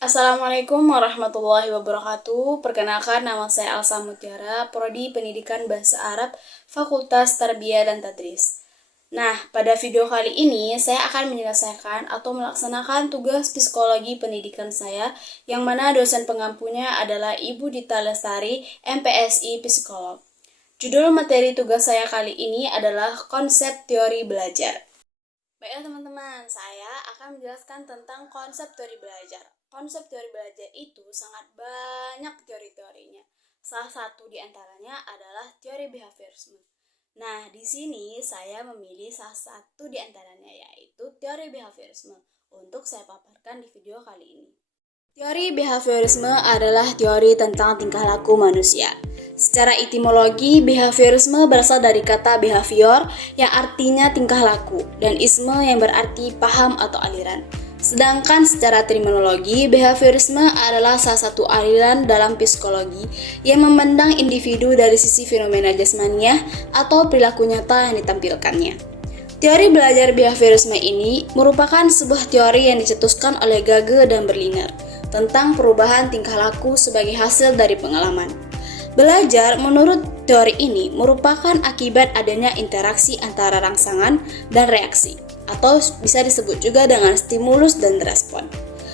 Assalamualaikum warahmatullahi wabarakatuh. Perkenalkan, nama saya Alsa Mutiara, Prodi Pendidikan Bahasa Arab, Fakultas Tarbiyah dan Tadris. Nah, pada video kali ini saya akan menyelesaikan atau melaksanakan tugas psikologi pendidikan saya, yang mana dosen pengampunya adalah Ibu Dita Lestari, MPSI Psikolog. Judul materi tugas saya kali ini adalah konsep teori belajar. Baiklah teman-teman, saya akan menjelaskan tentang konsep teori belajar. Konsep teori belajar itu sangat banyak teori-teorinya. Salah satu di antaranya adalah teori behaviorisme. Nah, di sini saya memilih salah satu di antaranya, yaitu teori behaviorisme, untuk saya paparkan di video kali ini. Teori behaviorisme adalah teori tentang tingkah laku manusia. Secara etimologi, behaviorisme berasal dari kata behavior yang artinya tingkah laku dan isme yang berarti paham atau aliran. Sedangkan secara terminologi, behaviorisme adalah salah satu aliran dalam psikologi yang memandang individu dari sisi fenomena jasmaniah atau perilaku nyata yang ditampilkannya. Teori belajar behaviorisme ini merupakan sebuah teori yang dicetuskan oleh Gage dan Berliner tentang perubahan tingkah laku sebagai hasil dari pengalaman. Belajar menurut teori ini merupakan akibat adanya interaksi antara rangsangan dan reaksi, atau bisa disebut juga dengan stimulus dan respon.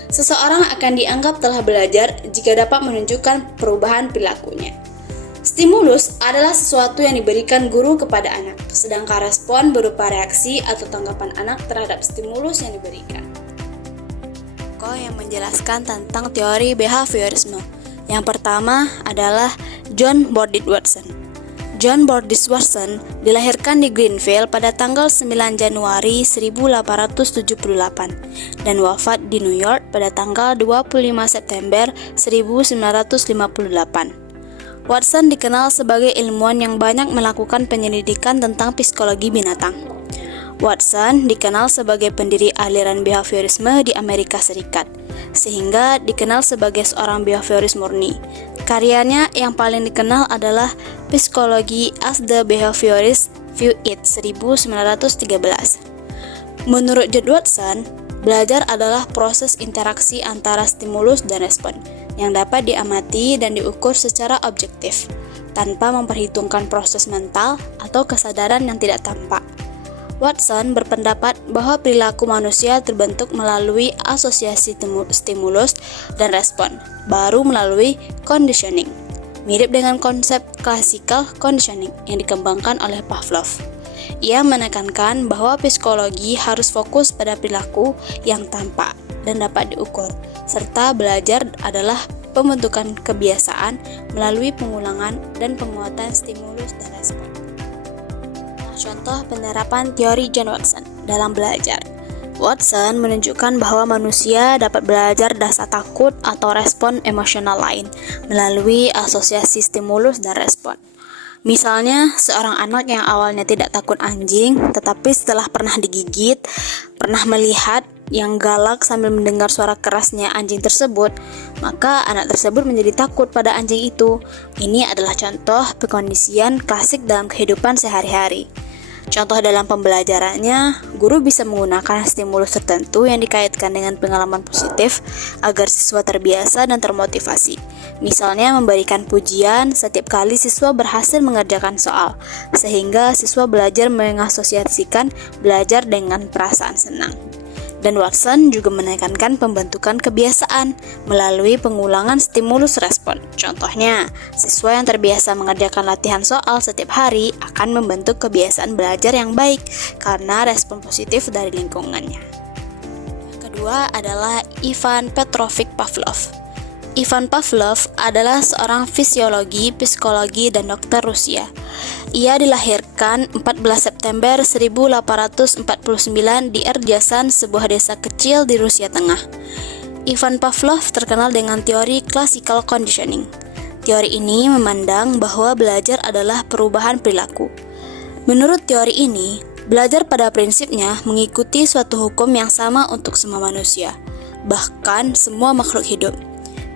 Seseorang akan dianggap telah belajar jika dapat menunjukkan perubahan perilakunya. Stimulus adalah sesuatu yang diberikan guru kepada anak, sedangkan respon berupa reaksi atau tanggapan anak terhadap stimulus yang diberikan. Yang menjelaskan tentang teori behaviorisme. Yang pertama adalah John Bordis Watson. John Bordis Watson dilahirkan di Greenville pada tanggal 9 Januari 1878 dan wafat di New York pada tanggal 25 September 1958. Watson dikenal sebagai ilmuwan yang banyak melakukan penyelidikan tentang psikologi binatang. Watson dikenal sebagai pendiri aliran behaviorisme di Amerika Serikat, sehingga dikenal sebagai seorang behavioris murni. Karyanya yang paling dikenal adalah Psychology as the Behaviorist View It 1913. Menurut John Watson, belajar adalah proses interaksi antara stimulus dan respon yang dapat diamati dan diukur secara objektif, tanpa memperhitungkan proses mental atau kesadaran yang tidak tampak. Watson berpendapat bahwa perilaku manusia terbentuk melalui asosiasi stimulus dan respon, baru melalui conditioning, mirip dengan konsep classical conditioning yang dikembangkan oleh Pavlov. Ia menekankan bahwa psikologi harus fokus pada perilaku yang tampak dan dapat diukur, serta belajar adalah pembentukan kebiasaan melalui pengulangan dan penguatan stimulus dan respon. Contoh penerapan teori John Watson dalam belajar. Watson menunjukkan bahwa manusia dapat belajar rasa takut atau respon emosional lain melalui asosiasi stimulus dan respon. Misalnya, seorang anak yang awalnya tidak takut anjing, tetapi setelah pernah digigit, pernah melihat yang galak sambil mendengar suara kerasnya anjing tersebut, maka anak tersebut menjadi takut pada anjing itu. Ini adalah contoh pengkondisian klasik dalam kehidupan sehari-hari. Contoh dalam pembelajarannya, guru bisa menggunakan stimulus tertentu yang dikaitkan dengan pengalaman positif agar siswa terbiasa dan termotivasi. Misalnya memberikan pujian setiap kali siswa berhasil mengerjakan soal, sehingga siswa belajar mengasosiasikan belajar dengan perasaan senang. Dan Watson juga menekankan pembentukan kebiasaan melalui pengulangan stimulus respon. Contohnya, siswa yang terbiasa mengerjakan latihan soal setiap hari akan membentuk kebiasaan belajar yang baik karena respon positif dari lingkungannya. Yang kedua adalah Ivan Petrovich Pavlov. Ivan Pavlov adalah seorang fisiologi, psikologi, dan dokter Rusia. Ia dilahirkan 14 September 1849 di Erjazan, sebuah desa kecil di Rusia Tengah. Ivan Pavlov terkenal dengan teori classical conditioning. Teori ini memandang bahwa belajar adalah perubahan perilaku. Menurut teori ini, belajar pada prinsipnya mengikuti suatu hukum yang sama untuk semua manusia, bahkan semua makhluk hidup.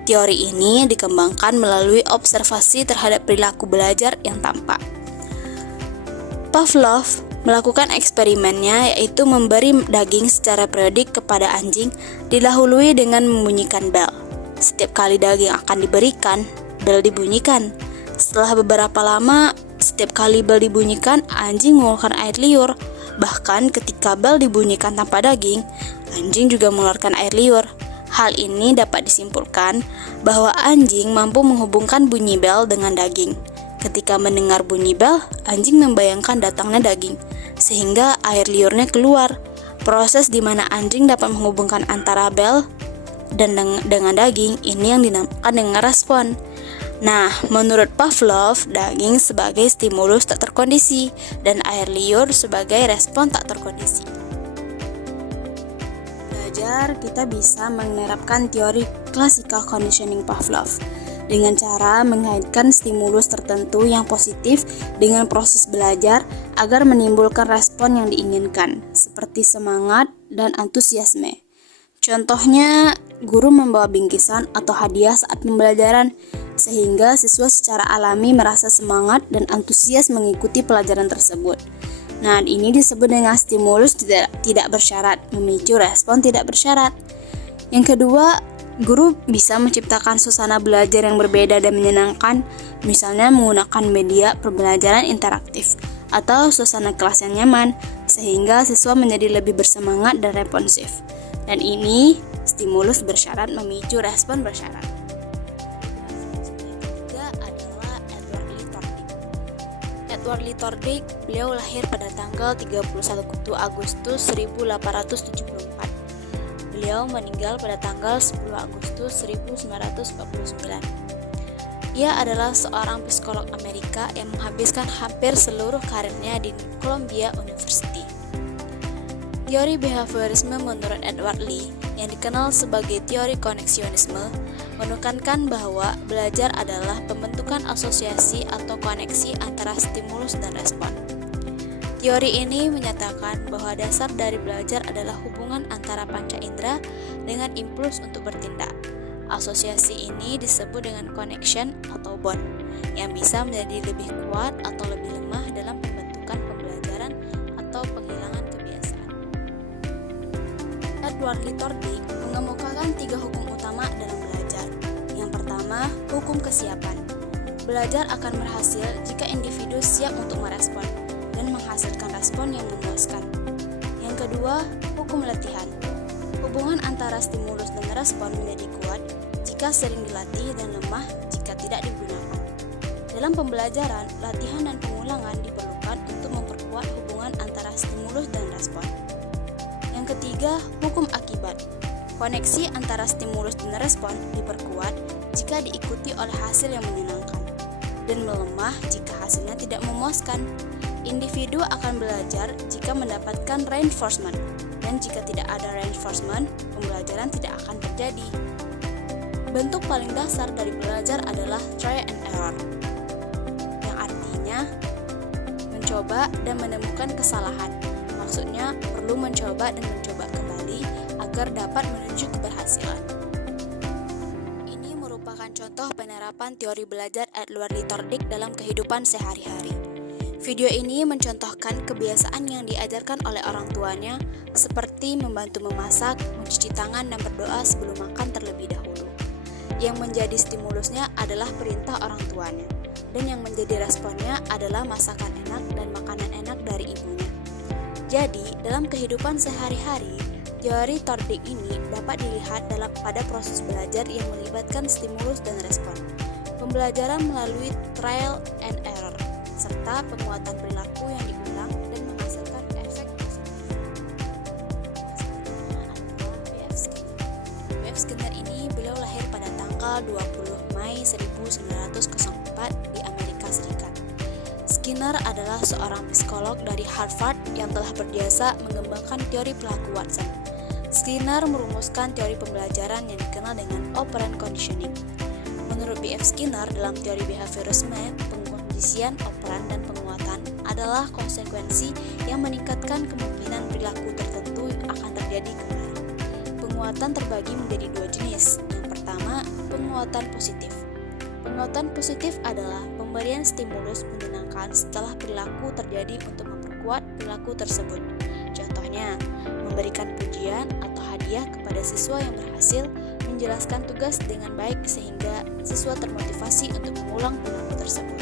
Teori ini dikembangkan melalui observasi terhadap perilaku belajar yang tampak. Pavlov melakukan eksperimennya, yaitu memberi daging secara periodik kepada anjing, didahului dengan membunyikan bel. Setiap kali daging akan diberikan, bel dibunyikan. Setelah beberapa lama, setiap kali bel dibunyikan, anjing mengeluarkan air liur. Bahkan ketika bel dibunyikan tanpa daging, anjing juga mengeluarkan air liur. Hal ini dapat disimpulkan bahwa anjing mampu menghubungkan bunyi bel dengan daging. Ketika mendengar bunyi bel, anjing membayangkan datangnya daging, sehingga air liurnya keluar. Proses di mana anjing dapat menghubungkan antara bel dan dengan daging ini yang dinamakan dengan respon. Nah, menurut Pavlov, daging sebagai stimulus tak terkondisi dan air liur sebagai respon tak terkondisi. Belajar, kita bisa menerapkan teori classical conditioning Pavlov dengan cara mengaitkan stimulus tertentu yang positif dengan proses belajar agar menimbulkan respon yang diinginkan, seperti semangat dan antusiasme. Contohnya, guru membawa bingkisan atau hadiah saat pembelajaran, sehingga siswa secara alami merasa semangat dan antusias mengikuti pelajaran tersebut. Nah, ini disebut dengan stimulus tidak bersyarat, memicu respon tidak bersyarat. Yang kedua, guru bisa menciptakan suasana belajar yang berbeda dan menyenangkan, misalnya menggunakan media pembelajaran interaktif atau suasana kelas yang nyaman, sehingga siswa menjadi lebih bersemangat dan responsif. Dan ini stimulus bersyarat memicu respon bersyarat. Edward Lee Tordik, beliau lahir pada tanggal 31 Agustus 1874. Beliau meninggal pada tanggal 10 Agustus 1949. Ia adalah seorang psikolog Amerika yang menghabiskan hampir seluruh karirnya di Columbia University. Teori behaviorisme menurut Edward Lee, yang dikenal sebagai teori koneksionisme, menekankan bahwa belajar adalah pembentukan asosiasi atau koneksi antara stimulus dan respon. Teori ini menyatakan bahwa dasar dari belajar adalah hubungan antara panca indera dengan impuls untuk bertindak. Asosiasi ini disebut dengan connection atau bond, yang bisa menjadi lebih kuat atau lebih lemah dalam pembentukan pembelajaran atau penghilangan kebiasaan. Edward Lee Tordik mengemukakan 3 hukum utama dalam belajar. Yang pertama, hukum kesiapan. Belajar akan berhasil jika individu siap untuk merespon dan menghasilkan respon yang memuaskan. Yang kedua, hukum latihan. Hubungan antara stimulus dan respon menjadi kuat jika sering dilatih dan lemah jika tidak digunakan. Dalam pembelajaran, latihan dan pengulangan diperlukan untuk memperkuat hubungan antara stimulus dan respon. Yang ketiga, hukum akibat. Koneksi antara stimulus dan respon diperkuat jika diikuti oleh hasil yang menyenangkan dan melemah jika hasilnya tidak memuaskan. Individu akan belajar jika mendapatkan reinforcement, dan jika tidak ada reinforcement, pembelajaran tidak akan terjadi. Bentuk paling dasar dari belajar adalah try and error, yang artinya mencoba dan menemukan kesalahan. Maksudnya perlu mencoba dan mencoba kembali agar dapat menuju keberhasilan. Ini merupakan contoh penerapan teori belajar Edward Lee Tordik dalam kehidupan sehari-hari. Video ini mencontohkan kebiasaan yang diajarkan oleh orang tuanya, seperti membantu memasak, mencuci tangan, dan berdoa sebelum makan terlebih dahulu. Yang menjadi stimulusnya adalah perintah orang tuanya, dan yang menjadi responnya adalah masakan enak dan makanan enak dari ibunya. Jadi, dalam kehidupan sehari-hari, teori Tordik ini dapat dilihat pada proses belajar yang melibatkan stimulus dan respon, pembelajaran melalui trial and error, serta penguatan perilaku yang diulang dan menghasilkan efek positif. B.F. Skinner ini beliau lahir pada tanggal 20 Mei 1904 di Amerika Serikat. Skinner adalah seorang psikolog dari Harvard yang telah berjasa mengembangkan teori perilaku Watson. Skinner merumuskan teori pembelajaran yang dikenal dengan operant conditioning. Menurut B.F. Skinner, dalam teori behaviorisme, pengkondisian, operan, dan penguatan adalah konsekuensi yang meningkatkan kemungkinan perilaku tertentu akan terjadi kembali. Penguatan terbagi menjadi 2 jenis. Yang pertama, penguatan positif. Penguatan positif adalah pemberian stimulus menyenangkan setelah perilaku terjadi untuk memperkuat memperkuat perilaku tersebut. Contohnya, memberikan pujian atau hadiah kepada siswa yang berhasil menjelaskan tugas dengan baik sehingga siswa termotivasi untuk mengulang perilaku tersebut.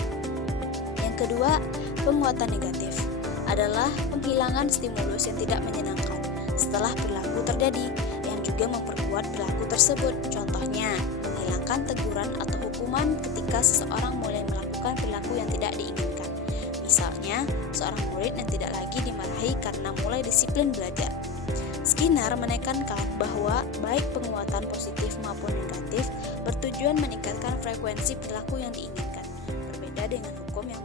Yang kedua, penguatan negatif adalah penghilangan stimulus yang tidak menyenangkan setelah perilaku terjadi yang juga memperkuat perilaku tersebut. Contohnya, menghilangkan teguran atau hukuman ketika seseorang mulai melakukan perilaku yang tidak diinginkan. Misalnya, seorang murid yang tidak lagi dimarahi karena mulai disiplin belajar. Skinner menekankan bahwa baik penguatan positif maupun negatif bertujuan meningkatkan frekuensi perilaku yang diinginkan, berbeda dengan hukum yang